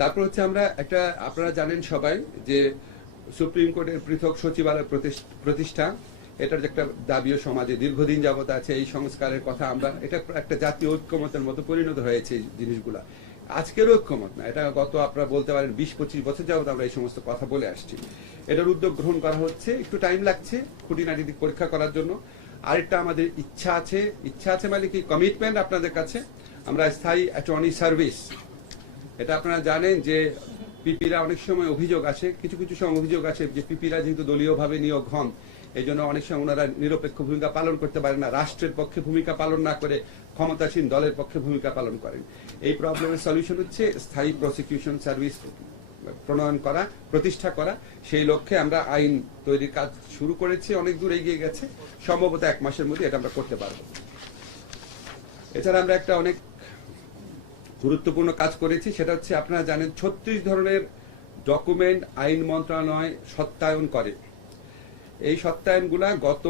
তারপর হচ্ছে আমরা একটা, আপনারা জানেন সবাই যে সুপ্রিম কোর্টের পৃথক সচিবালয় প্রতিষ্ঠা, এটার যে একটা দাবিও সমাজে দীর্ঘদিন যাবত আছে। এই সংস্কারের কথা আমরা, এটা একটা জাতীয় ঐক্যমতের মতো পরিণত হয়েছে এই জিনিসগুলা। আজকের ঐক্যমত না, এটা গত আপনারা বলতে পারেন 20-25 বছর যাবত আমরা এই সমস্ত কথা বলে আসছি। এটার উদ্যোগ গ্রহণ করা হচ্ছে, একটু টাইম লাগছে খুঁটিনাটি দিক পরীক্ষা করার জন্য। আরেকটা আমাদের ইচ্ছা আছে মানে কি, কমিটমেন্ট আপনাদের কাছে। আমরা স্থায়ী অ্যাটর্নি সার্ভিস, এটা আপনারা জানেন যে পিপিরা অনেক সময় অভিযোগ আসে, কিছু কিছু সময় অভিযোগ আসে যে পিপিরা যেহেতু দলীয়ভাবে নিয়োগ হন, এই জন্য অনেক সময় ওনারা নিরপেক্ষ ভূমিকা পালন করতে পারে না, রাষ্ট্রের পক্ষে ভূমিকা পালন না করে ক্ষমতাসীন দলের পক্ষে ভূমিকা পালন করেন। এই প্রবলেমের সলিউশন হচ্ছে স্থায়ী প্রসিকিউশন সার্ভিস প্রণয়ন করা, প্রতিষ্ঠা করা। সেই লক্ষ্যে আমরা আইন তৈরির কাজ শুরু করেছি, অনেক দূর এগিয়ে গেছে, সম্ভবত 1 মাসের মধ্যে এটা আমরা করতে পারবো। এছাড়া আমরা একটা অনেক গুরুত্বপূর্ণ কাজ করেছি, সেটা হচ্ছে আপনারা জানেন 36 ধরনের ডকুমেন্ট আইন মন্ত্রণালয় সত্যায়ন করে। এই সত্যায়নগুলা গত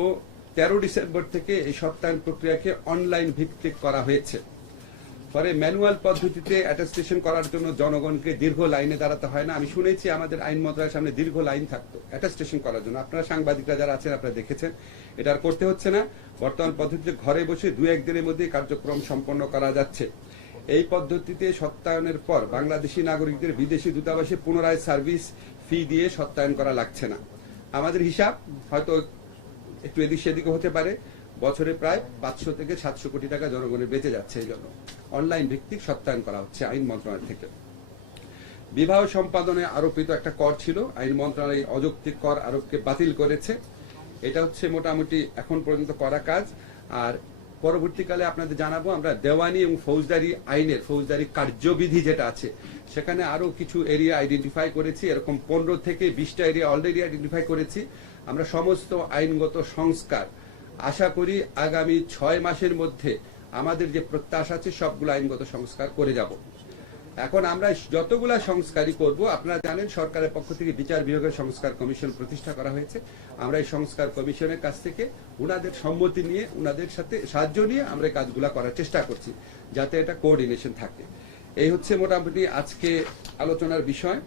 13 ডিসেম্বর থেকে এই সত্যায়ন প্রক্রিয়াকে অনলাইন ভিত্তিক করা হয়েছে। পরে ম্যানুয়াল পদ্ধতিতে অ্যাটেস্টেশন করার জন্য জনগণকে দীর্ঘ লাইনে দাঁড়াতে হয় না। আমি শুনেছি আমাদের আইন মন্ত্রণালয়ের সামনে দীর্ঘ লাইন থাকতো অ্যাটেস্টেশন করার জন্য, আপনারা সাংবাদিকরা যারা আছেন আপনারা দেখেছেন। এটা আর করতে হচ্ছে না, বর্তমান পদ্ধতিতে ঘরে বসে 2-1 দিনের মধ্যে কার্যক্রম সম্পন্ন করা যাচ্ছে। এই পদ্ধতিতে সত্যায়নের পর বাংলাদেশি নাগরিকদের বিদেশি দূতাবাসে পুনরায় সার্ভিস ফি দিয়ে সত্যায়ন করা লাগছে না। আমাদের হিসাব হয়তো একটু এদিক সেদিকে হতে পারে, বছরে প্রায় 500 থেকে 700 কোটি টাকা জনগণের বেঁচে যাচ্ছে। এই জন্য অনলাইন ভিত্তিক সত্যায়ন করা হচ্ছে আইন মন্ত্রণালয় থেকে। বিবাহ সম্পাদনে আরোপিত একটা কর ছিল, আইন মন্ত্রণালয় অযৌক্তিক কর আরোপকে বাতিল করেছে। এটা হচ্ছে মোটামুটি এখন পর্যন্ত করা কাজ। আর পরবর্তীকালে আপনাদের জানাবো, আমরা দেওয়ানি এবং ফৌজদারি আইনের ফৌজদারি কার্যবিধি যেটা আছে, সেখানে আরো কিছু এরিয়া আইডেন্টিফাই করেছি। এরকম 15 থেকে 20টা এরিয়া অলরেডি আইডেন্টিফাই করেছি। আমরা সমস্ত আইনগত সংস্কার আশা করি আগামী 6 মাসের মধ্যে আমাদের যে প্রত্যাশা আছে সবগুলো আইনগত সংস্কার করে যাব। এখন আমরা যতগুলা সংস্কারই করব, আপনারা জানেন সরকারের পক্ষ থেকে বিচার বিভাগের সংস্কার কমিশন প্রতিষ্ঠা করা হয়েছে। আমরা এই সংস্কার কমিশনের কাছ থেকে উনাদের সম্মতি নিয়ে, উনাদের সাথে সাহায্য নিয়ে আমরা কাজগুলা করার চেষ্টা করছি, যাতে এটা কোঅর্ডিনেশন থাকে। এই হচ্ছে মোটামুটি আজকে আলোচনার বিষয়।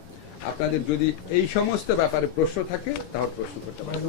আপনাদের যদি এই সমস্ত ব্যাপারে প্রশ্ন থাকে তাহলে প্রশ্ন করতে পারেন।